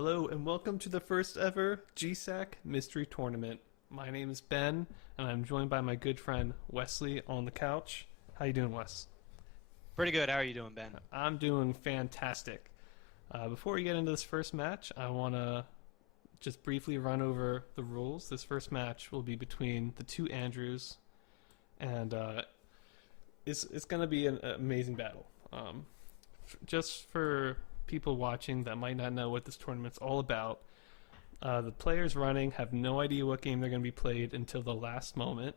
Hello and welcome to the first ever GSAC Mystery Tournament. My name is Ben and I'm joined by my good friend Wesley on the couch. How you doing, Wes? Pretty good. How are you doing, Ben? I'm doing fantastic. Before we get into this first match, I want to just briefly run over the rules. This first match will be between the two Andrews, and it's going to be an amazing battle. Just for people watching that might not know what this tournament's all about, the players running have no idea what game they're going to be played until the last moment,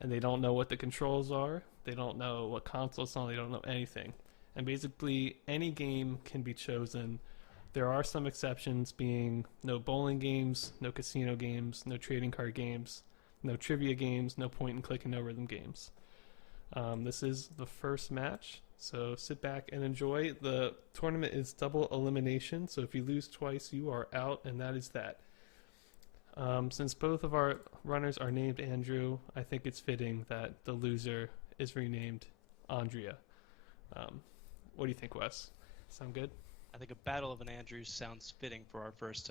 and they don't know what the controls are, they don't know what console it's on, they don't know anything. And basically, any game can be chosen. There are some exceptions, being no bowling games, no casino games, no trading card games, no trivia games, no point and click, and no rhythm games. This is the first match, so sit back and enjoy. The tournament is double elimination, so if you lose twice, you are out, and that is that. Since both of our runners are named Andrew, I think it's fitting that the loser is renamed Andrea. What do you think, Wes? Sound good? I think a Battle of an Andrews sounds fitting for our first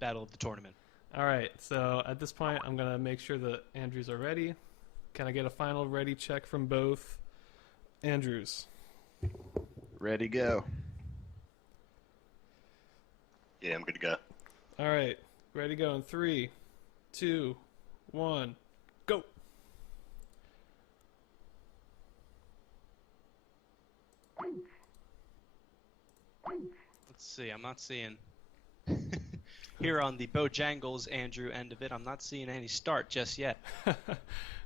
battle of the tournament. All right, so at this point, I'm going to make sure the Andrews are ready. Can I get a final ready check from both Andrews? Ready, go. Yeah, I'm good to go. All right, ready to go in 3, 2, 1, go. Let's see. I'm not seeing here on the Bojangles Andrew end of it. I'm not seeing any start just yet.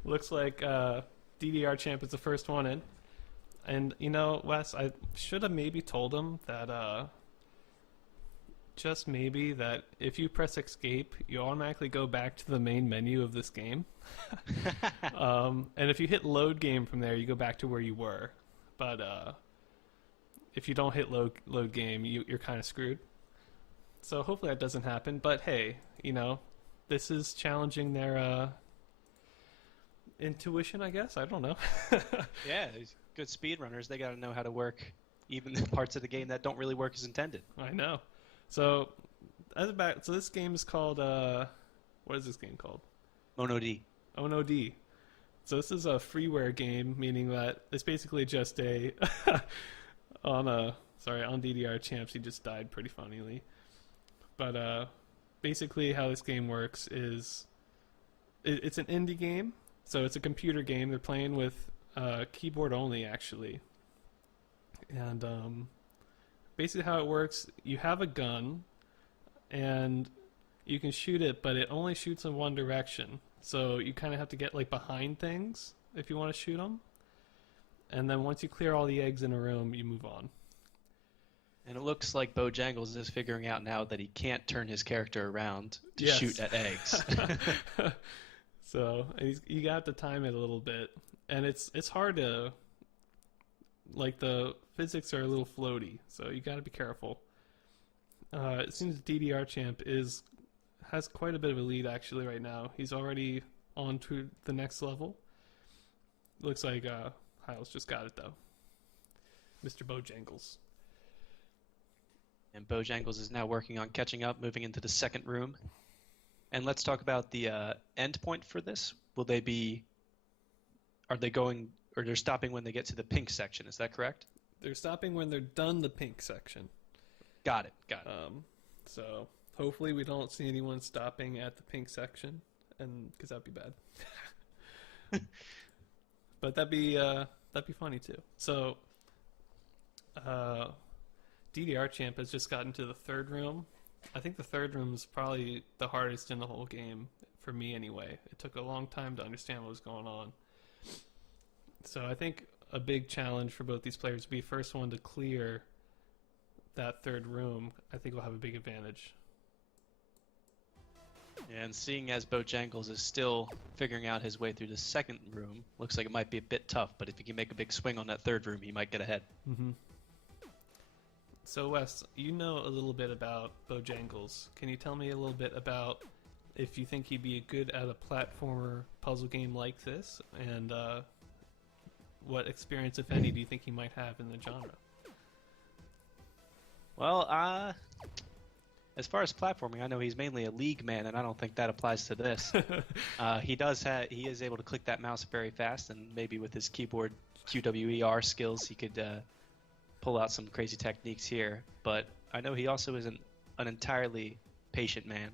Looks like DDRChamp is the first one in. And, you know, Wes, I should have maybe told him that, just maybe, that if you press escape, you automatically go back to the main menu of this game. And if you hit load game from there, you go back to where you were. But if you don't hit load game, you're kind of screwed. So hopefully that doesn't happen. But hey, you know, this is challenging their intuition, I guess. I don't know. Yeah, these good speedrunners, they got to know how to work even the parts of the game that don't really work as intended. I know. So so this game is called what is this game called? Mono D. Ono D. So this is a freeware game, meaning that it's basically just a on DDRChamps. He just died pretty funnily. But basically how this game works is it's an indie game. So it's a computer game. They're playing with keyboard only, actually. And basically how it works, you have a gun, and you can shoot it, but it only shoots in one direction. So you kind of have to get like behind things if you want to shoot them. And then once you clear all the eggs in a room, you move on. And it looks like Bojangles is figuring out now that he can't turn his character around to Yes. shoot at eggs. So you got to time it a little bit, and it's hard to, like, the physics are a little floaty, so you got to be careful. It seems DDRChamp has quite a bit of a lead actually right now. He's already on to the next level. Looks like Hyles just got it though. Mr. Bojangles. And Bojangles is now working on catching up, moving into the second room. And let's talk about the end point for this. Are they going, or they're stopping when they get to the pink section? Is that correct? They're stopping when they're done the pink section. Got it. So hopefully we don't see anyone stopping at the pink section, and because that'd be bad. But that'd be funny too. So DDRChamp has just gotten to the third room. I think the third room is probably the hardest in the whole game, for me anyway. It took a long time to understand what was going on. So I think a big challenge for both these players would be first one to clear that third room. I think we'll have a big advantage. And seeing as Bojangles is still figuring out his way through the second room, looks like it might be a bit tough, but if he can make a big swing on that third room, he might get ahead. Mm-hmm. So Wes, you know a little bit about Bojangles. Can you tell me a little bit about if you think he'd be good at a platformer puzzle game like this, and what experience, if any, do you think he might have in the genre? Well, As far as platforming, I know he's mainly a League man, and I don't think that applies to this. He is able to click that mouse very fast, and maybe with his keyboard QWER skills, he could pull out some crazy techniques here. But I know he also isn't an entirely patient man,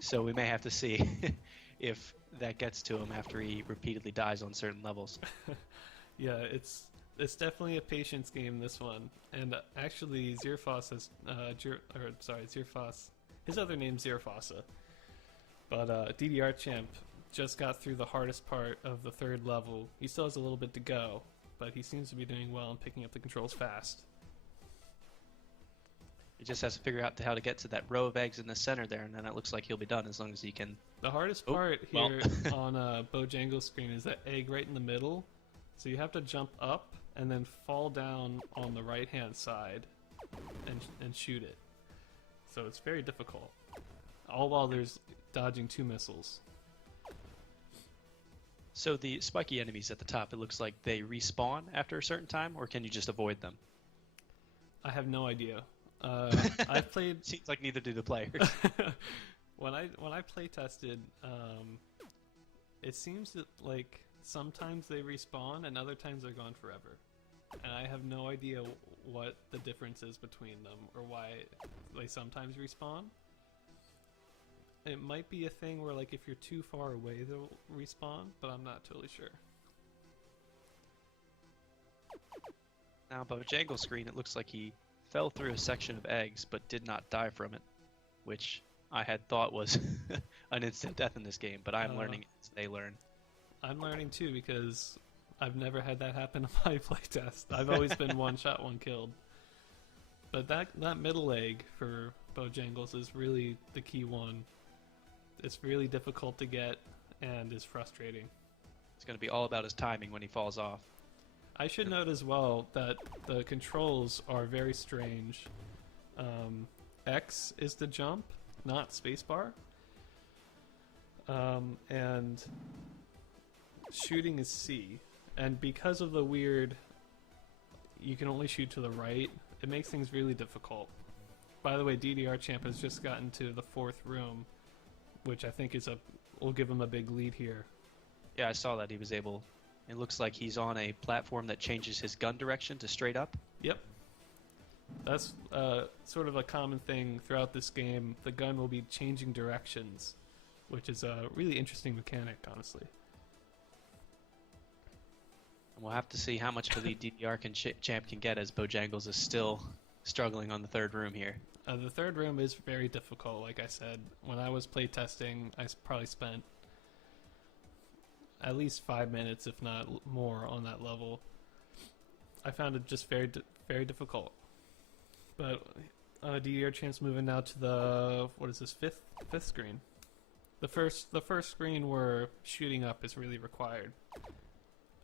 so we may have to see if that gets to him after he repeatedly dies on certain levels. Yeah, it's definitely a patience game, this one. And actually, Zerfoss has Zerfoss. His other name's Zerfossa, but DDRChamp just got through the hardest part of the 3rd level. He still has a little bit to go, but he seems to be doing well and picking up the controls fast. He just has to figure out how to get to that row of eggs in the center there, and then it looks like he'll be done as long as he can. The hardest part here on Bojangles' screen is that egg right in the middle. So you have to jump up and then fall down on the right-hand side and shoot it. So it's very difficult. All while there's dodging 2 missiles. So the spiky enemies at the top, it looks like they respawn after a certain time, or can you just avoid them? I have no idea. I've played. Seems like neither do the players. when I play tested, it seems that like sometimes they respawn and other times they're gone forever, and I have no idea what the difference is between them or why they sometimes respawn. It might be a thing where like if you're too far away they'll respawn, but I'm not totally sure. Now, Bojangles' screen, it looks like he fell through a section of eggs but did not die from it, which I had thought was an instant death in this game, but I'm learning as they learn. I'm learning too because I've never had that happen in my playtest. I've always been one shot, one killed. But that middle egg for Bojangles is really the key one. It's really difficult to get and is frustrating. It's going to be all about his timing when he falls off. I should note as well that the controls are very strange. X is the jump, not spacebar. And shooting is C. And because of the weird, you can only shoot to the right, it makes things really difficult. By the way, DDRChamp has just gotten to the 4th room, which I think will give him a big lead here. Yeah, I saw that he was able. It looks like he's on a platform that changes his gun direction to straight up. Yep. That's sort of a common thing throughout this game. The gun will be changing directions, which is a really interesting mechanic, honestly. And we'll have to see how much of a lead DDRChamp can get as Bojangles is still struggling on the 3rd room here. The 3rd room is very difficult, like I said. When I was playtesting, I probably spent at least 5 minutes, if not more, on that level. I found it just very, very difficult. But DDRChamp's moving now to the fifth screen. The first screen where shooting up is really required.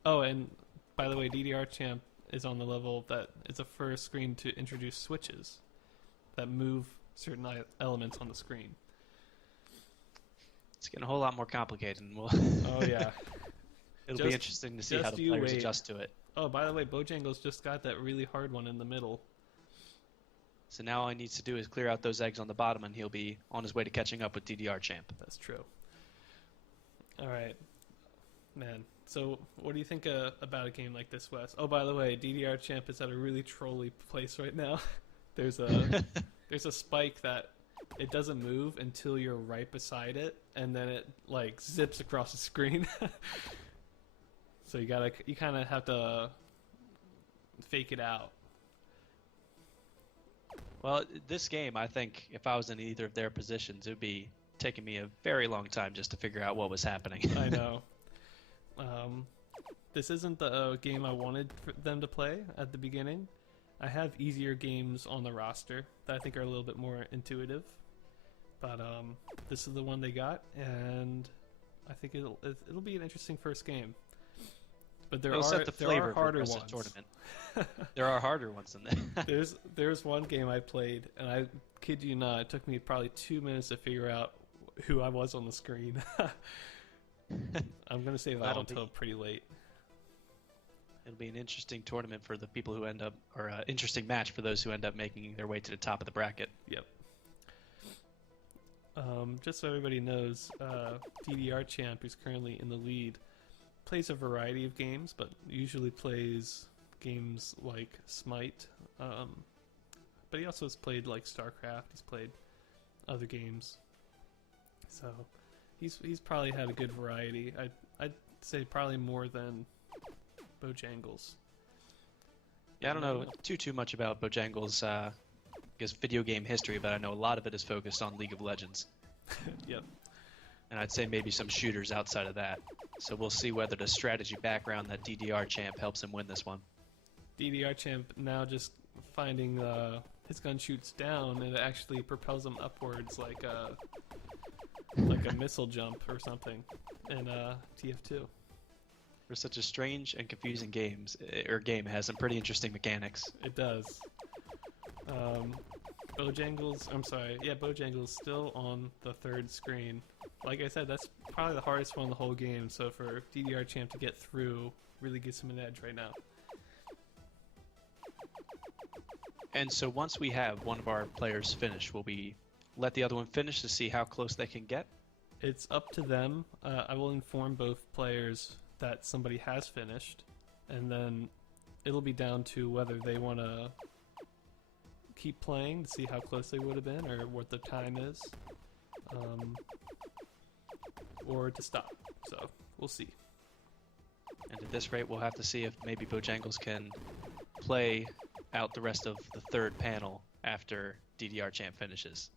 Oh, and by the way, DDRChamp is on the level that is the first screen to introduce switches that move certain elements on the screen. It's getting a whole lot more complicated, and Oh yeah. It'll be interesting to see how the players adjust to it. Oh, by the way, Bojangles just got that really hard one in the middle. So now all he needs to do is clear out those eggs on the bottom, and he'll be on his way to catching up with DDRChamp. That's true. All right, man. So what do you think about a game like this, Wes? Oh, by the way, DDRChamp is at a really trolly place right now. There's a spike that it doesn't move until you're right beside it, and then it like zips across the screen. So you kind of have to fake it out. Well, this game, I think, if I was in either of their positions, it would be taking me a very long time just to figure out what was happening. I know. This isn't the game I wanted for them to play at the beginning. I have easier games on the roster that I think are a little bit more intuitive. But this is the one they got, and I think it'll be an interesting first game. But there are harder ones. Tournament. There are harder ones than that. There's one game I played, and I kid you not, it took me probably 2 minutes to figure out who I was on the screen. I'm gonna save that until pretty late. It'll be an interesting tournament for the people who end up, or an interesting match for those who end up making their way to the top of the bracket. Yep. Just so everybody knows, DDRChamp, who's currently in the lead, plays a variety of games, but usually plays games like Smite. But he also has played like StarCraft. He's played other games, so he's probably had a good variety. I'd say probably more than Bojangles. Yeah, I don't know too much about Bojangles' I guess video game history, but I know a lot of it is focused on League of Legends. Yep. And I'd say maybe some shooters outside of that. So we'll see whether the strategy background that DDRChamp helps him win this one. DDRChamp now just finding his gun shoots down and it actually propels him upwards like a missile jump or something in TF2. For such a strange and confusing game, it has some pretty interesting mechanics. It does. Bojangles still on the third screen. Like I said, that's probably the hardest one in the whole game, so for DDRChamp to get through really gives him an edge right now. And so once we have one of our players finish, will we let the other one finish to see how close they can get? It's up to them. I will inform both players that somebody has finished, and then it'll be down to whether they want to keep playing to see how close they would have been or what the time is, or to stop. So we'll see. And at this rate, we'll have to see if maybe Bojangles can play out the rest of the third panel after DDRChamp finishes.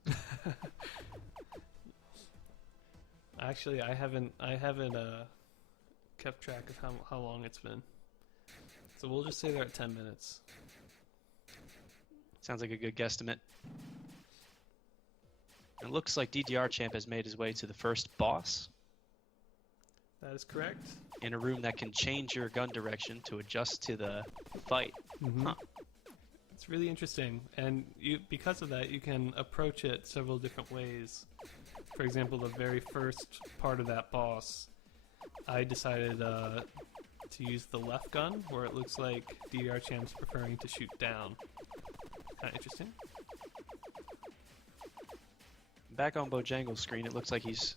Actually, I haven't kept track of how long it's been. So we'll just say they're at 10 minutes. Sounds like a good guesstimate. It looks like DDRChamp has made his way to the first boss. That is correct. In a room that can change your gun direction to adjust to the fight. Mm-hmm. Huh. It's really interesting, and because of that, you can approach it several different ways. For example, the very first part of that boss, I decided to use the left gun, where it looks like DDRChamp's preferring to shoot down. Kind of interesting. Back on Bojangles' screen, it looks like he's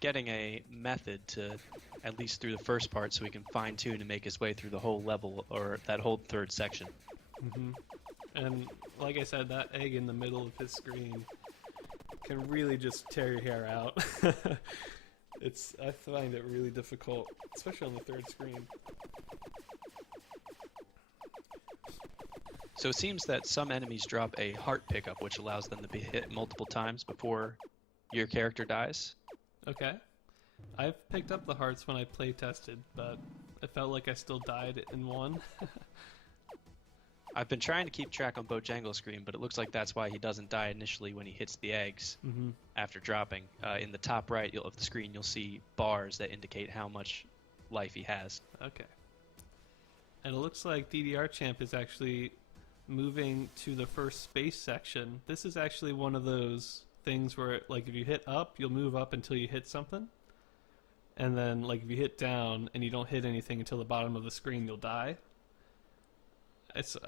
getting a method to, at least through the first part, so he can fine-tune and make his way through the whole level, or that whole third section. Mm-hmm. And like I said, that egg in the middle of his screen can really just tear your hair out. I find it really difficult, especially on the third screen. So it seems that some enemies drop a heart pickup, which allows them to be hit multiple times before your character dies. Okay. I've picked up the hearts when I play tested, but I felt like I still died in one. I've been trying to keep track on Bojangles' screen, but it looks like that's why he doesn't die initially when he hits the eggs after dropping. In the top right of the screen, you'll see bars that indicate how much life he has. Okay. And it looks like DDRChamp is actually moving to the first space section. This is actually one of those things where, like, if you hit up, you'll move up until you hit something. And then, like, if you hit down and you don't hit anything until the bottom of the screen, you'll die.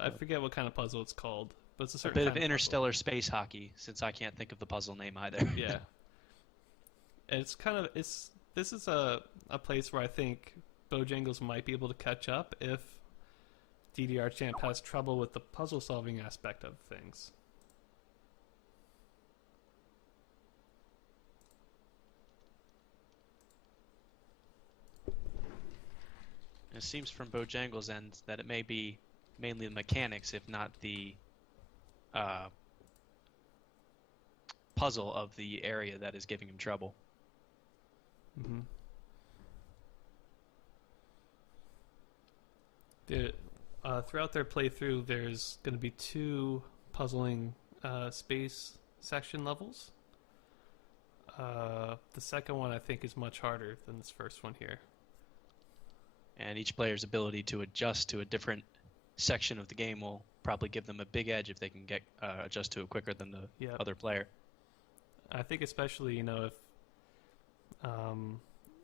I forget what kind of puzzle it's called, but it's a certain bit kind of interstellar space hockey, since I can't think of the puzzle name either. Yeah. And this is a place where I think Bojangles might be able to catch up if DDRChamp has trouble with the puzzle solving aspect of things. It seems from Bojangles' end that it may be mainly the mechanics, if not the puzzle of the area that is giving him trouble. Mm-hmm. Throughout their playthrough, there's going to be 2 puzzling space section levels. The second one, I think, is much harder than this first one here. And each player's ability to adjust to a different section of the game will probably give them a big edge if they can get adjust to it quicker than the other player. I think especially,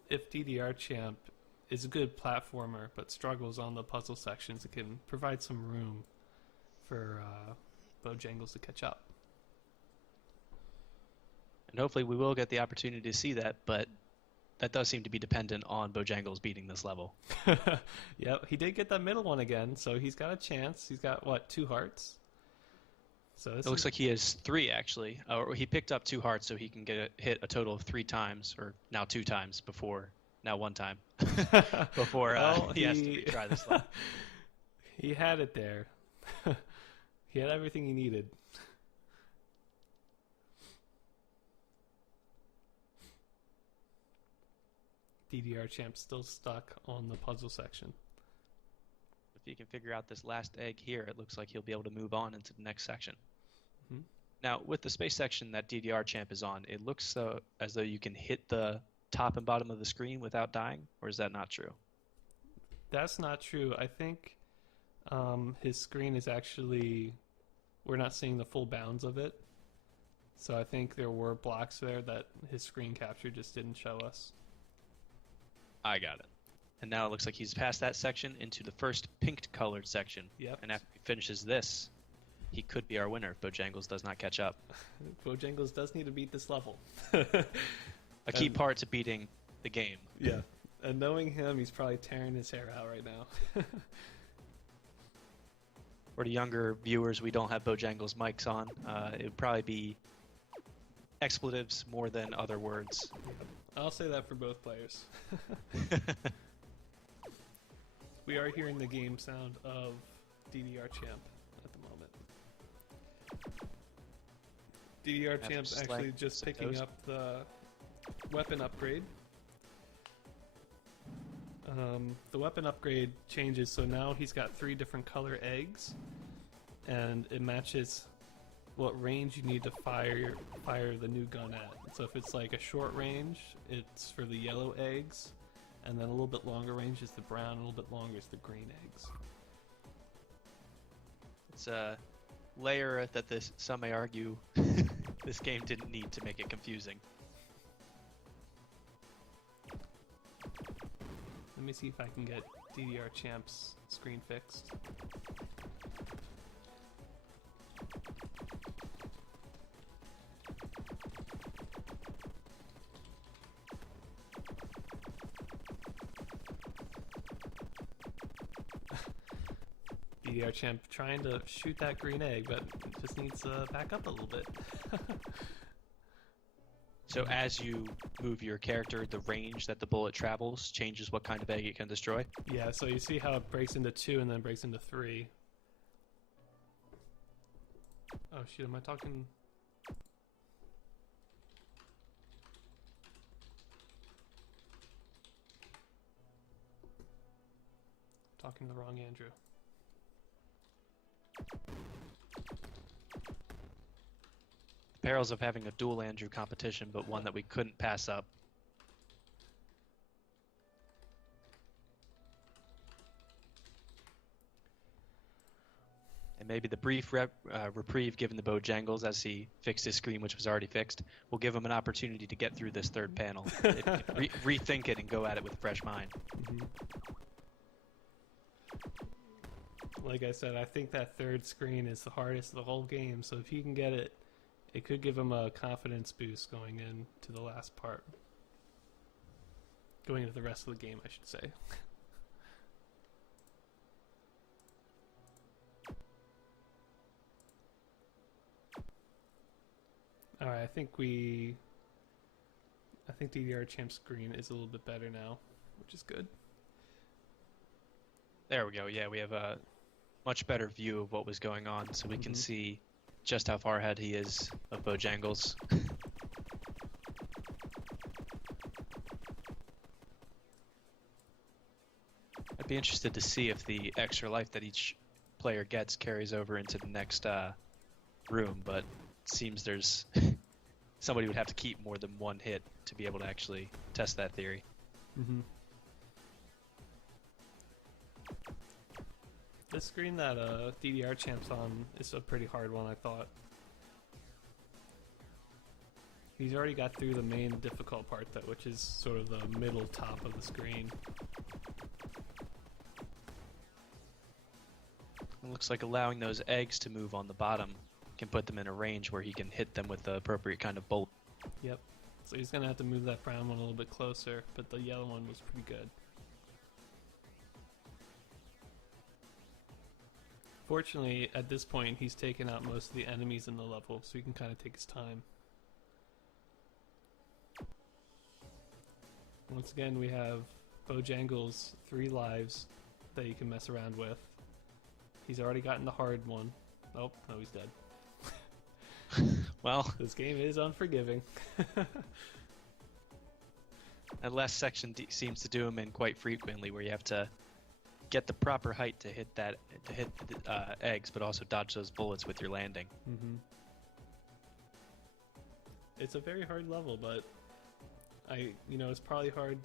if DDRChamp is a good platformer but struggles on the puzzle sections, it can provide some room for Bojangles to catch up. And hopefully we will get the opportunity to see that, but that does seem to be dependent on Bojangles beating this level. Yep, he did get that middle one again, so he's got a chance. He's got, what, 2 hearts? So It looks like he has 3, actually. Or he picked up 2 hearts, so he can hit a total of 3 times, or now 2 times before, now 1 time, before Well, he has to retry this level. He had it there. He had everything he needed. DDRChamp still stuck on the puzzle section. If he can figure out this last egg here, it looks like he'll be able to move on into the next section. Mhm. Now, with the space section that DDRChamp is on, it looks as though you can hit the top and bottom of the screen without dying, or is that not true? That's not true. I think his screen is actually... We're not seeing the full bounds of it. So I think there were blocks there that his screen capture just didn't show us. I got it. And now it looks like he's past that section into the first pink-colored section. Yep. And after he finishes this, he could be our winner if Bojangles does not catch up. Bojangles does need to beat this level. A key part to beating the game. Yeah. And knowing him, he's probably tearing his hair out right now. For the younger viewers, we don't have Bojangles mics on. It would probably be expletives more than other words. I'll say that for both players. We are hearing the game sound of DDRChamp at the moment. DDRChamp's After actually slang, just some picking toast. up the weapon upgrade. The weapon upgrade changes, so now he's got 3 different color eggs, and it matches what range you need to fire the new gun at. So if it's like a short range, it's for the yellow eggs, and then a little bit longer range is the brown, a little bit longer is the green eggs. It's a layer that some may argue this game didn't need to make it confusing. Let me see if I can get DDRChamp's screen fixed. DDRChamp trying to shoot that green egg, but just needs to back up a little bit. So as you move your character, the range that the bullet travels changes what kind of egg it can destroy. Yeah, so you see how it breaks into 2 and then breaks into 3. Oh shoot, am I talking... Talking to the wrong Andrew. Perils of having a dual Andrew competition, but one that we couldn't pass up. And maybe the brief reprieve given to Bojangles as he fixed his screen, which was already fixed, will give him an opportunity to get through this 3rd panel. Rethink it and go at it with a fresh mind. Mm-hmm. Like I said, I think that 3rd screen is the hardest of the whole game, so if he can get it, it could give him a confidence boost going into the last part. Going into the rest of the game, I should say. Alright, I think DDRChamp's screen is a little bit better now, which is good. There we go. Yeah, we have a much better view of what was going on, so we can see just how far ahead he is of Bojangles. I'd be interested to see if the extra life that each player gets carries over into the next room, but it seems there's somebody would have to keep more than 1 hit to be able to actually test that theory. Mm-hmm. The screen that DDRChamp's on is a pretty hard one, I thought. He's already got through the main difficult part, though, which is sort of the middle top of the screen. It looks like allowing those eggs to move on the bottom can put them in a range where he can hit them with the appropriate kind of bullet. Yep. So he's gonna have to move that brown one a little bit closer, but the yellow one was pretty good. Fortunately, at this point, he's taken out most of the enemies in the level, so he can kind of take his time. Once again, we have Bojangles 3 lives that you can mess around with. He's already gotten the hard one. Oh, no, he's dead. Well, This game is unforgiving. that last section seems to do him in quite frequently, where you have to get the proper height to hit the eggs, but also dodge those bullets with your landing. Mm-hmm. It's a very hard level, but it's probably hard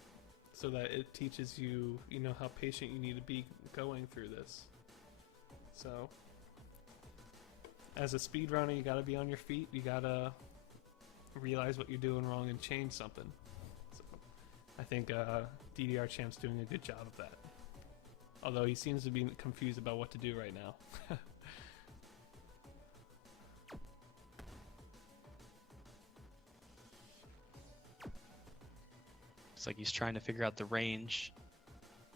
so that it teaches you, how patient you need to be going through this. So, as a speedrunner, you gotta be on your feet. You gotta realize what you're doing wrong and change something. So, I think DDRChamp's doing a good job of that. Although he seems to be confused about what to do right now. It's like he's trying to figure out the range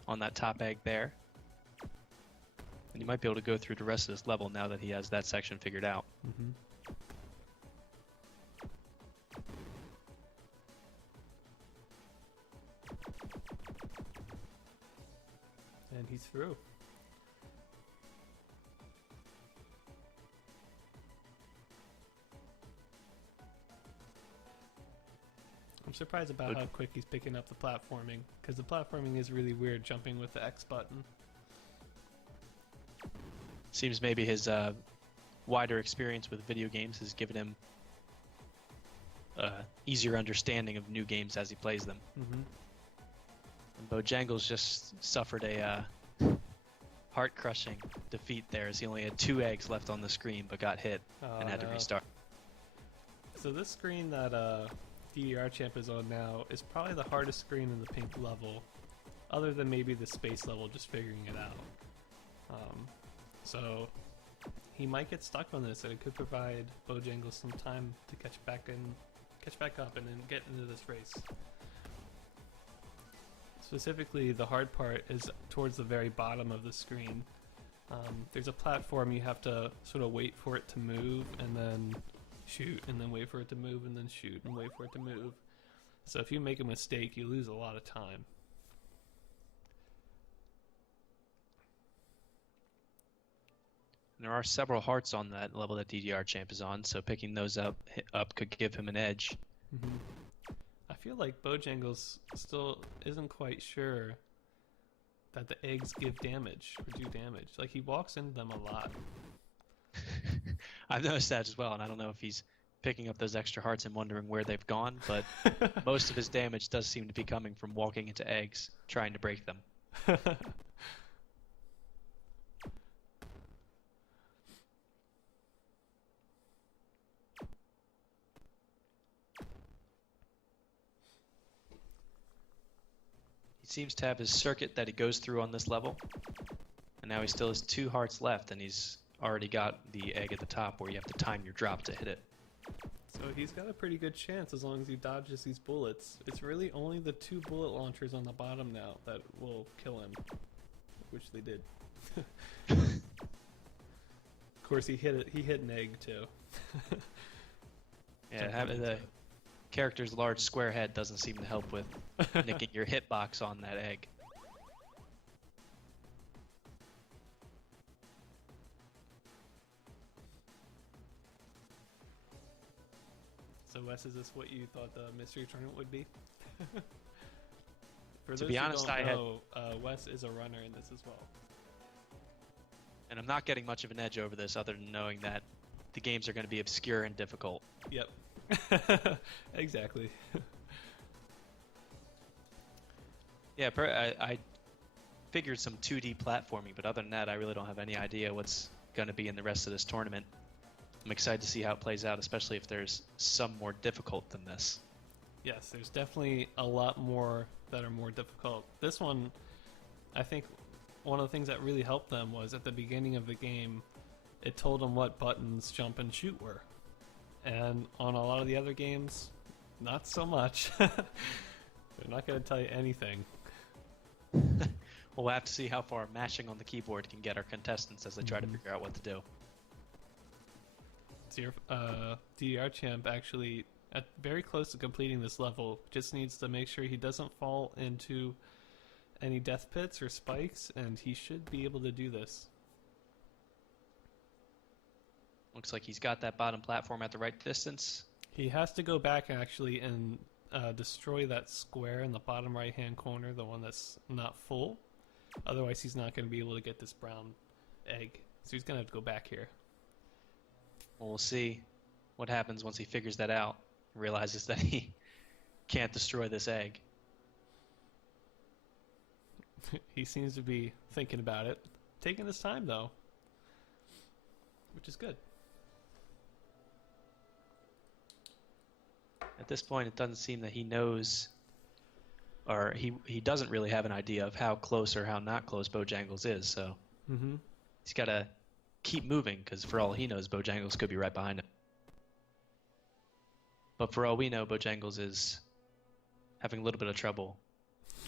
on that top egg there. And he might be able to go through the rest of this level now that he has that section figured out. Mm-hmm. And he's through. I'm surprised about how quick he's picking up the platforming, because the platforming is really weird, jumping with the X button. Seems maybe his wider experience with video games has given him easier understanding of new games as he plays them. Mm-hmm. And Bojangles just suffered a heart-crushing defeat there, as he only had 2 eggs left on the screen, but got hit and had to restart. So this screen that DDRChamp is on now is probably the hardest screen in the pink level, other than maybe the space level, just figuring it out. So he might get stuck on this, and it could provide Bojangles some time to catch back up, and then get into this race. Specifically, the hard part is towards the very bottom of the screen. There's a platform you have to sort of wait for it to move, and then shoot, and then wait for it to move, and then shoot, and wait for it to move. So if you make a mistake, you lose a lot of time. And there are several hearts on that level that DDRChamp is on, so picking those up could give him an edge. Mm-hmm. I feel like Bojangles still isn't quite sure that the eggs give damage or do damage. Like, he walks into them a lot. I've noticed that as well, and I don't know if he's picking up those extra hearts and wondering where they've gone, but most of his damage does seem to be coming from walking into eggs, trying to break them. He seems to have his circuit that he goes through on this level, and now he still has 2 hearts left, and he's already got the egg at the top where you have to time your drop to hit it. So he's got a pretty good chance as long as he dodges these bullets. It's really only the 2 bullet launchers on the bottom now that will kill him, which they did. Of course, he hit an egg too. Yeah, having the character's large square head doesn't seem to help with nicking your hitbox on that egg. So Wes, is this what you thought the mystery tournament would be? To be honest, Wes is a runner in this as well. And I'm not getting much of an edge over this other than knowing that the games are going to be obscure and difficult. Yep. Exactly. Yeah, I figured some 2D platforming, but other than that, I really don't have any idea what's going to be in the rest of this tournament. I'm excited to see how it plays out, especially if there's some more difficult than this. Yes, there's definitely a lot more that are more difficult. This one, I think one of the things that really helped them was at the beginning of the game, it told them what buttons jump and shoot were. And on a lot of the other games, Not so much. They're not going to tell you anything. We'll have to see how far mashing on the keyboard can get our contestants as they try to figure out what to do. So your DDRChamp actually very close to completing this level. Just needs to make sure he doesn't fall into any death pits or spikes, and he should be able to do this. Looks like he's got that bottom platform at the right distance. He has to go back actually and destroy that square in the bottom right hand corner, the one that's not full. Otherwise he's not going to be able to get this brown egg. So he's going to have to go back here. Well, we'll see what happens once he figures that out and realizes that he can't destroy this egg. He seems to be thinking about it. Taking his time though, which is good. At this point, it doesn't seem that he knows, or he doesn't really have an idea of how close or how not close Bojangles is, so he's got to keep moving, because for all he knows, Bojangles could be right behind him. But for all we know, Bojangles is having a little bit of trouble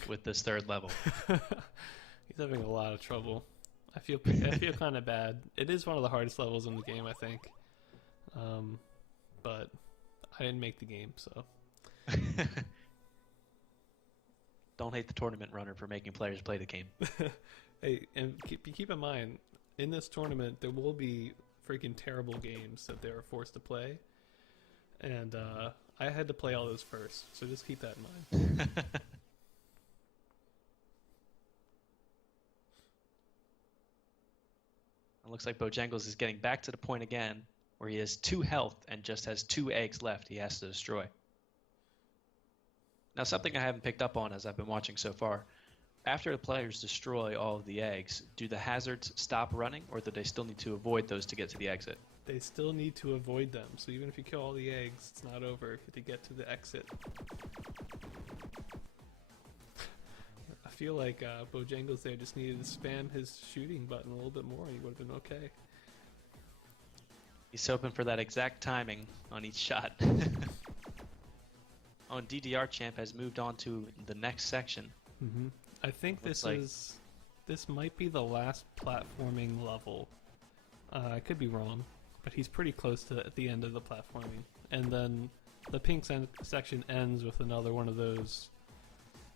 with this third level. He's having a lot of trouble. I feel kind of bad. It is one of the hardest levels in the game, I think. But I didn't make the game, so. Don't hate the tournament runner for making players play the game. Hey, and keep in mind, in this tournament, there will be freaking terrible games that they're forced to play. And I had to play all those first, so just keep that in mind. It looks like Bojangles is getting back to the point again where he has 2 health and just has 2 eggs left he has to destroy. Now, something I haven't picked up on as I've been watching so far, after the players destroy all of the eggs, do the hazards stop running, or do they still need to avoid those to get to the exit? They still need to avoid them, so even if you kill all the eggs, it's not over to get to the exit. I feel like Bojangles there just needed to spam his shooting button a little bit more and he would have been okay. He's hoping for that exact timing on each shot. Oh, and DDRChamp has moved on to the next section. I think this might be the last platforming level. I could be wrong, but he's pretty close to at the end of the platforming. And then the pink section ends with another one of those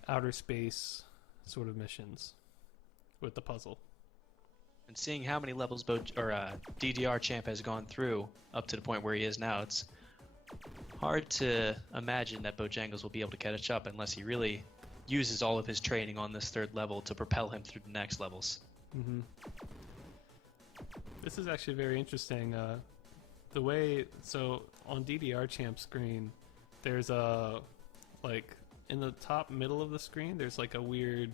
outer space sort of missions with the puzzle. And seeing how many levels DDRChamp has gone through up to the point where he is now, it's hard to imagine that Bojangles will be able to catch up unless he really uses all of his training on this third level to propel him through the next levels. This is actually very interesting. The way, so on DDRChamp's screen, there's a, like, in the top middle of the screen, there's like a weird,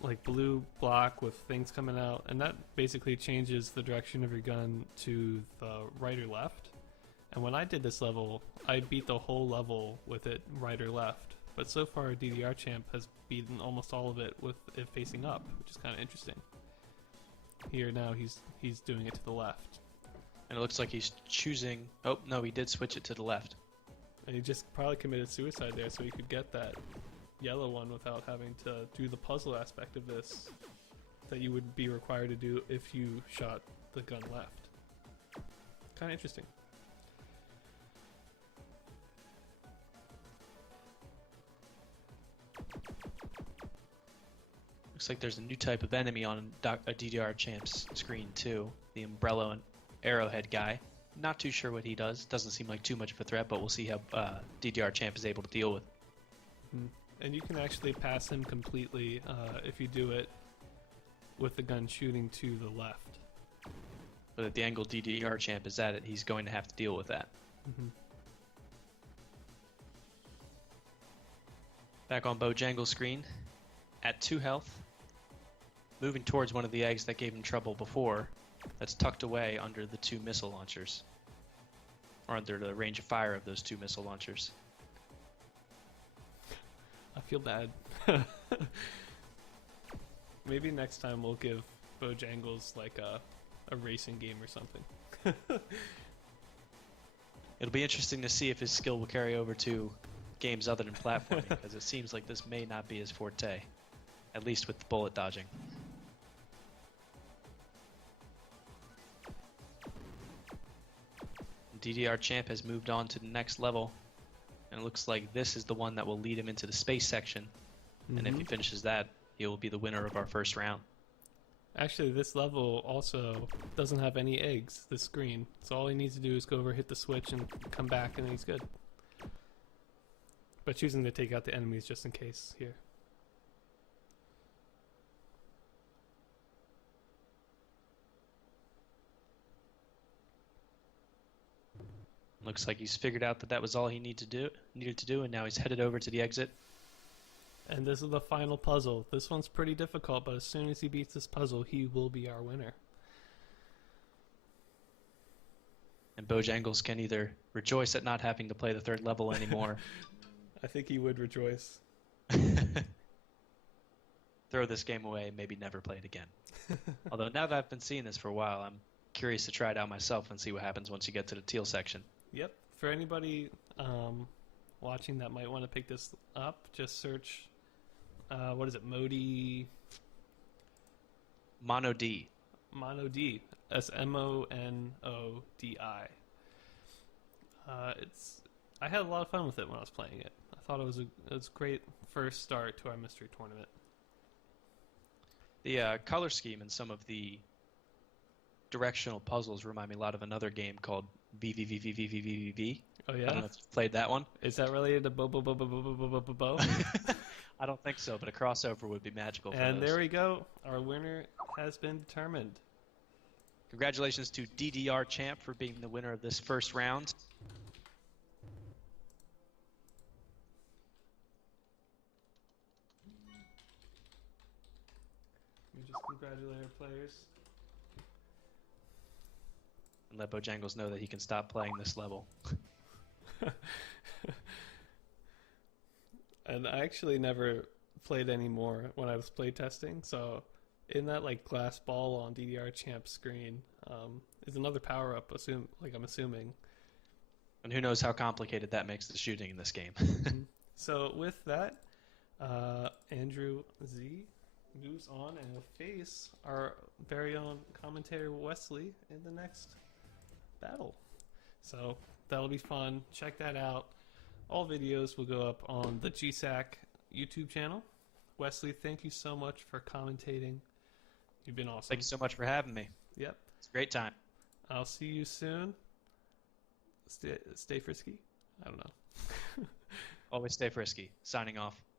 like, blue block with things coming out, and that basically changes the direction of your gun to the right or left. And when I did this level, I beat the whole level with it right or left. But so far, DDRChamp has beaten almost all of it with it facing up, which is kind of interesting. Here now, he's doing it to the left. And it looks like he's choosing... Oh, no, he did switch it to the left. And he just probably committed suicide there so he could get that yellow one without having to do the puzzle aspect of this that you would be required to do if you shot the gun left. Kind of interesting. Looks like there's a new type of enemy on a DDRChamp's screen too. The umbrella and arrowhead guy. Not too sure what he does. Doesn't seem like too much of a threat, but we'll see how DDRChamp is able to deal with. And you can actually pass him completely if you do it with the gun shooting to the left. But at the angle DDRChamp is at it, he's going to have to deal with that. Back on Bojangles' screen, at 2 health, moving towards one of the eggs that gave him trouble before, that's tucked away under the 2 missile launchers, or under the range of fire of those 2 missile launchers. I feel bad. Maybe next time we'll give Bojangles like a racing game or something. It'll be interesting to see if his skill will carry over to games other than platforming, because it seems like this may not be his forte, at least with the bullet dodging. DDRChamp has moved on to the next level, and it looks like this is the one that will lead him into the space section. And if he finishes that, he will be the winner of our first round. Actually, this level also doesn't have any eggs, this screen. So all he needs to do is go over, hit the switch, and come back, and he's good. But choosing to take out the enemies just in case here. Looks like he's figured out that that was all he needed to do, and now he's headed over to the exit. And this is the final puzzle. This one's pretty difficult, but as soon as he beats this puzzle, he will be our winner. And Bojangles can either rejoice at not having to play the third level anymore. I think he would rejoice. Throw this game away and maybe never play it again. Although now that I've been seeing this for a while, I'm curious to try it out myself and see what happens once you get to the teal section. Yep. For anybody watching that might want to pick this up, just search, what is it, Mono D. Mono D. SMONODI. I had a lot of fun with it when I was playing it. I thought it was a great first start to our mystery tournament. The color scheme and some of the directional puzzles remind me a lot of another game called VVVVVVVV. Oh I yeah? don't know if you've played that one. Is that related to Bo? I don't think so, but a crossover would be magical for And those. there we go. Our winner has been determined. Congratulations to DDRChamp for being the winner of this first round. We just congratulate our players. And let Bojangles know that he can stop playing this level. And I actually never played any more when I was playtesting, so in that like glass ball on DDRChamp screen is another power-up, I'm assuming. And who knows how complicated that makes the shooting in this game. So with that, Andrew Z moves on and will face our very own commentator Wesley in the next battle. So that'll be fun. Check that out. All videos will go up on the GSAC YouTube channel. Wesley, thank you so much for commentating. You've been awesome. Thank you so much for having me. Yep. It's a great time. I'll see you soon. Stay frisky. I don't know. Always stay frisky. Signing off.